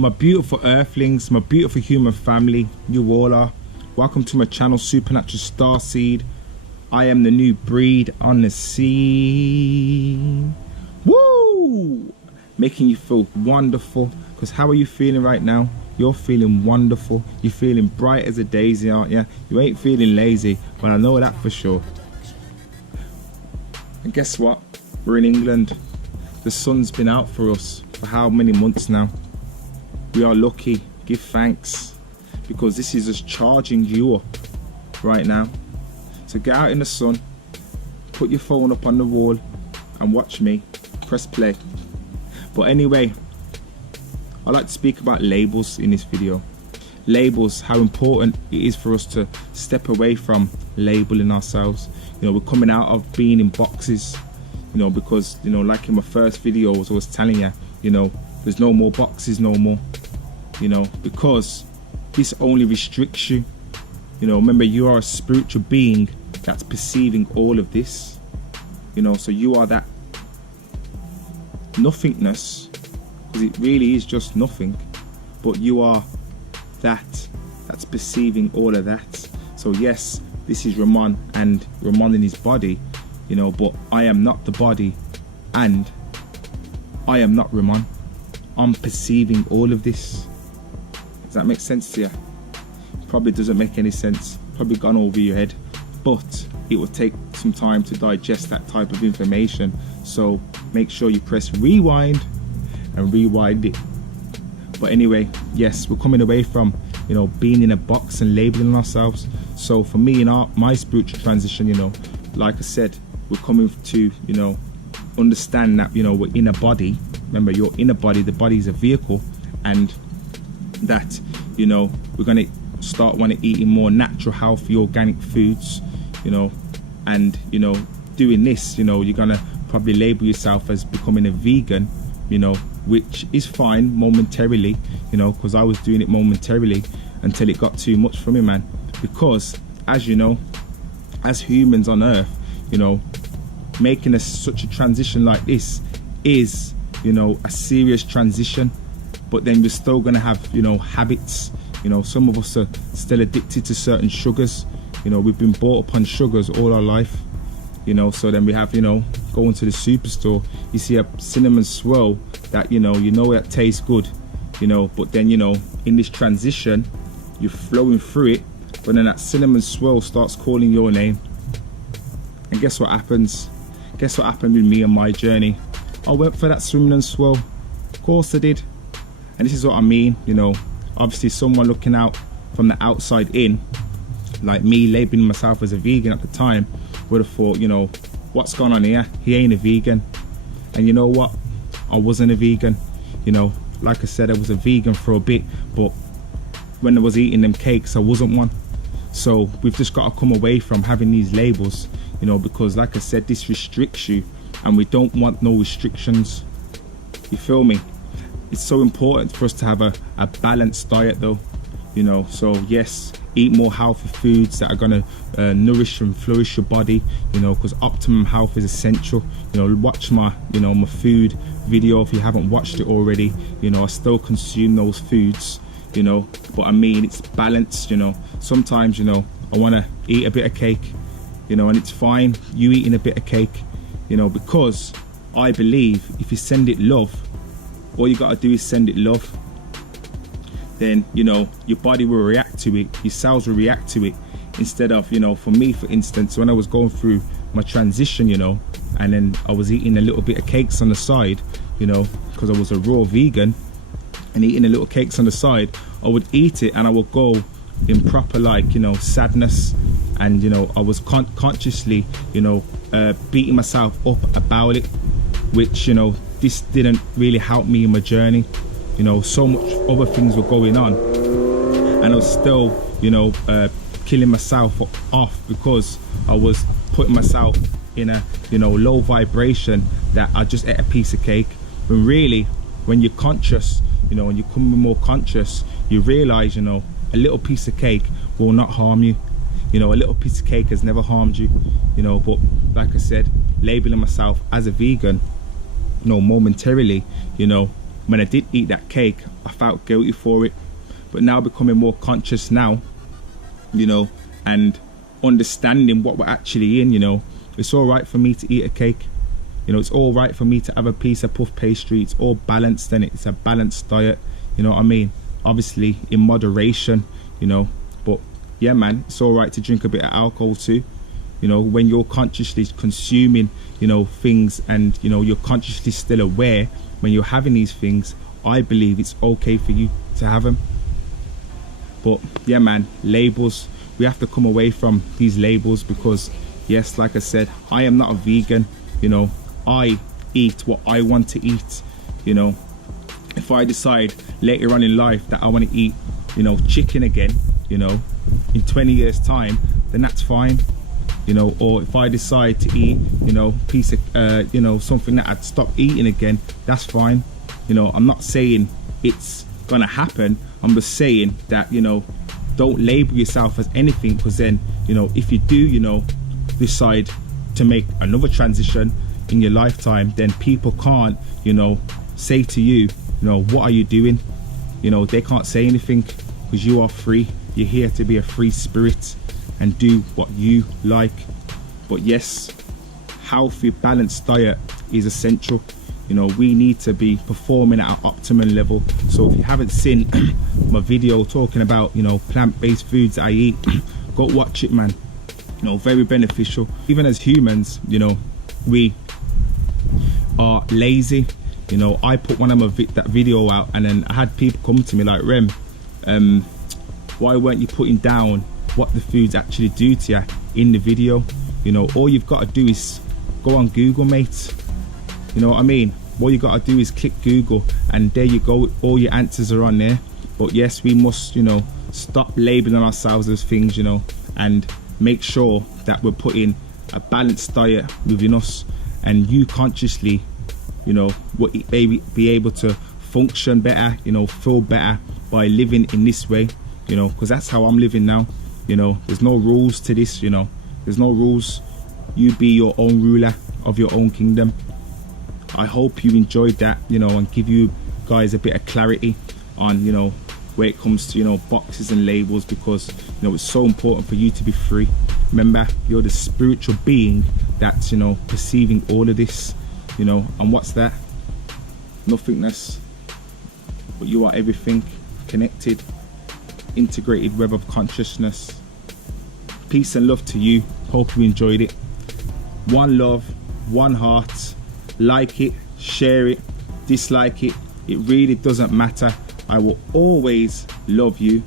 My beautiful earthlings, my beautiful human family, you all are. Welcome to my channel, Supernatural Starseed. I am the new breed on the scene. Woo! Making you feel wonderful. Because how are you feeling right now? You're feeling wonderful. You're feeling bright as a daisy, aren't you? You ain't feeling lazy, but I know that for sure. And guess what? We're in England. The sun's been out for us for how many months now? We are lucky. Give thanks, because this is just charging you up right now. So get out in the sun, put your phone up on the wall and watch me press play. But anyway, I like to speak about labels in this video. Labels, how important it is for us to step away from labeling ourselves. You know, we're coming out of being in boxes, you know, because, you know, like in my first videos I was telling you, you know, there's no more boxes no more, you know, because this only restricts you. You know, remember, you are a spiritual being that's perceiving all of this, you know, so you are that nothingness, because it really is just nothing, but you are that's perceiving all of that. So yes, this is Remon and Remon in his body, you know, but I am not the body and I am not Remon. I'm perceiving all of this. Does that make sense to you? Probably doesn't make any sense, probably gone over your head, but it will take some time to digest that type of information. So make sure you press rewind and rewind it. But anyway, yes, we're coming away from, you know, being in a box and labeling ourselves. So for me, in my spiritual transition, you know, like I said, we're coming to, you know, understand that, you know, we're in a body. Remember, you're in a body, the body is a vehicle, and that, you know, we're going to start eating more natural, healthy, organic foods, you know, and, you know, doing this, you know, you're going to probably label yourself as becoming a vegan, you know, which is fine momentarily, you know, because I was doing it momentarily until it got too much for me, man. Because as you know, as humans on earth, you know, making such a transition like this is, you know, a serious transition. But then we're still going to have, you know, habits. You know, some of us are still addicted to certain sugars. You know, we've been brought up on sugars all our life, you know. So then we have, you know, going to the superstore, you see a cinnamon swirl that, you know that tastes good, you know, but then, you know, in this transition you're flowing through it, but then that cinnamon swirl starts calling your name. And guess what happens? Guess what happened with me on my journey? I went for that cinnamon swirl. Of course I did. And this is what I mean, you know, obviously someone looking out from the outside in, like me labeling myself as a vegan at the time, would have thought, you know, what's going on here? He ain't a vegan. And you know what? I wasn't a vegan. You know, like I said, I was a vegan for a bit, but when I was eating them cakes, I wasn't one. So we've just got to come away from having these labels, you know, because like I said, this restricts you, and we don't want no restrictions. You feel me? It's so important for us to have a balanced diet though, you know. So yes, eat more healthy foods that are going to nourish and flourish your body, you know, because optimum health is essential. You know, watch my, you know, my food video if you haven't watched it already. You know, I still consume those foods, you know, but I mean, it's balanced, you know. Sometimes, you know, I want to eat a bit of cake, you know, and it's fine you eating a bit of cake, you know, because I believe if you send it love, all you got to do is send it love, then, you know, your body will react to it, your cells will react to it. Instead of, you know, for me, for instance, when I was going through my transition, you know, and then I was eating a little bit of cakes on the side, you know, because I was a raw vegan, and eating a little cakes on the side, I would eat it and I would go in proper, like, you know, sadness. And, you know, I was consciously, you know, beating myself up about it, which, you know, this didn't really help me in my journey. You know, so much other things were going on, and I was still, you know, killing myself off because I was putting myself in a, you know, low vibration that I just ate a piece of cake. When really, when you're conscious, you know, when you become more conscious, you realize, you know, a little piece of cake will not harm you. You know, a little piece of cake has never harmed you, you know. But like I said, labeling myself as a vegan, you know, momentarily, you know, when I did eat that cake, I felt guilty for it. But now becoming more conscious now, you know, and understanding what we're actually in, you know, it's all right for me to eat a cake. You know, it's all right for me to have a piece of puff pastry. It's all balanced, and it's a balanced diet. You know what I mean? Obviously in moderation, you know. But yeah, man, it's all right to drink a bit of alcohol too. You know, when you're consciously consuming, you know, things, and you know, you're consciously still aware when you're having these things, I believe it's okay for you to have them. But yeah, man, labels, we have to come away from these labels, because yes, like I said, I am not a vegan. You know, I eat what I want to eat. You know, if I decide later on in life that I want to eat, you know, chicken again, you know, in 20 years time, then that's fine. You know, or if I decide to eat, you know, piece of you know, something that I'd stop eating again, that's fine. You know, I'm not saying it's gonna happen. I'm just saying that, you know, don't label yourself as anything, because then, you know, if you do, you know, decide to make another transition in your lifetime, then people can't, you know, say to you, you know, what are you doing? You know, they can't say anything, because you are free. You're here to be a free spirit and do what you like. But yes, healthy, balanced diet is essential. You know, we need to be performing at our optimum level. So if you haven't seen my video talking about, you know, plant-based foods that I eat, go watch it, man. You know, very beneficial. Even as humans, you know, we are lazy. You know, I put one of my that video out, and then I had people come to me like, Rem, why weren't you putting down what the foods actually do to you in the video? You know, all you've got to do is go on Google, mate. You know what I mean? All you got to do is click Google, and there you go, all your answers are on there. But yes, we must, you know, stop labeling ourselves as things, you know, and make sure that we're putting a balanced diet within us, and you consciously, you know, will be able to function better, you know, feel better by living in this way, you know, because that's how I'm living now. You know, there's no rules to this, you know, there's no rules. You be your own ruler of your own kingdom. I hope you enjoyed that, you know, and give you guys a bit of clarity on, you know, where it comes to, you know, boxes and labels, because, you know, it's so important for you to be free. Remember, you're the spiritual being that's, you know, perceiving all of this, you know. And what's that? Nothingness. But you are everything, connected, integrated web of consciousness. Peace and love to you. Hope you enjoyed it. One love, one heart. Like it, share it, dislike it. It really doesn't matter. I will always love you.